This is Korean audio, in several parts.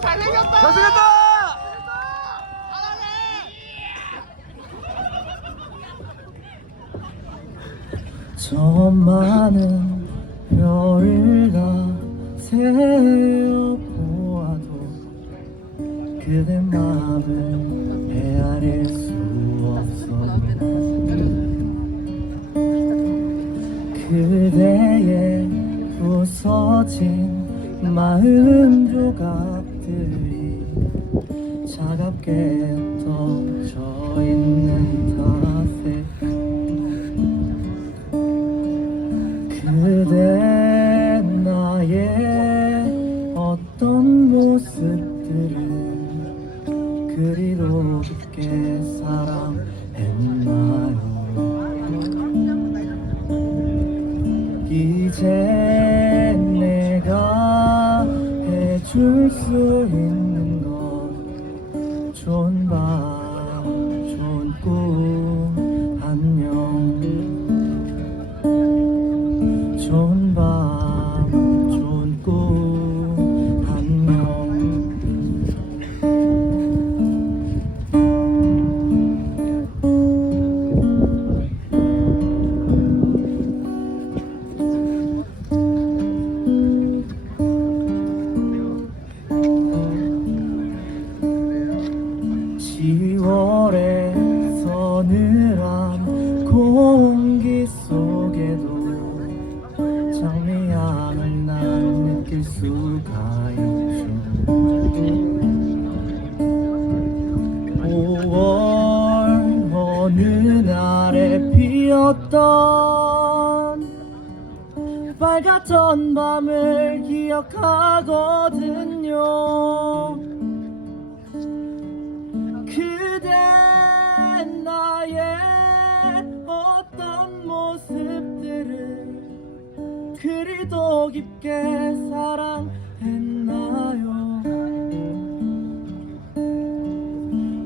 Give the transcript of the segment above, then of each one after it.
잘생겼다. 잘생겼다! 저 많은 별을 다 세어 보아도 그대 마음을 헤아릴 수 없어 그대의 부서진 마음 조각 들이 차갑게 떨어 해줄 수 있는 건 좋은 밤 좋은 꿈 10월의 서늘한 공기 속에도 장미향을 난 느낄 수가 있죠. 5월 어느 날에 피었던 빨갛던 밤을 기억하거든요. 그대 나의 어떤 모습들을 그리도 깊게 사랑했나요?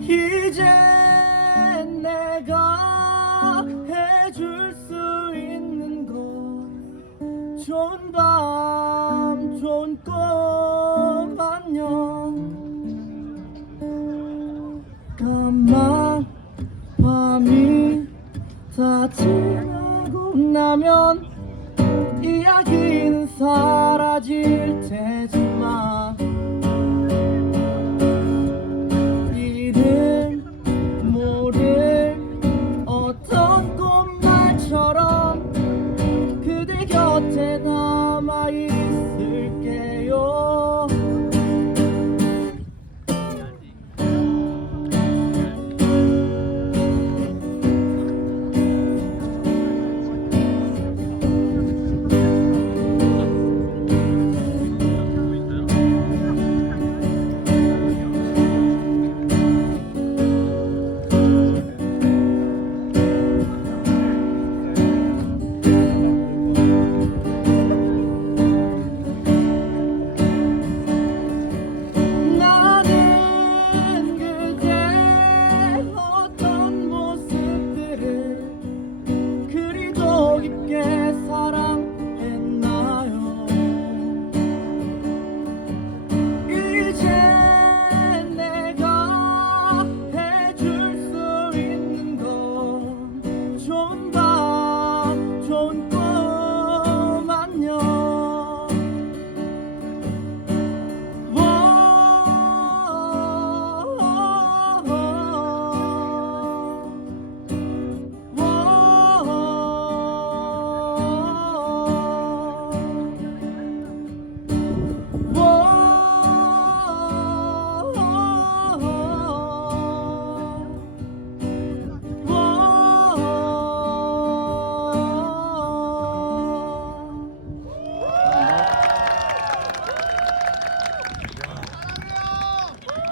이제 내가 해줄 수 있는 건 좋은 밤 좋은 꿈. 잠깐만 밤이 다 지나고 나면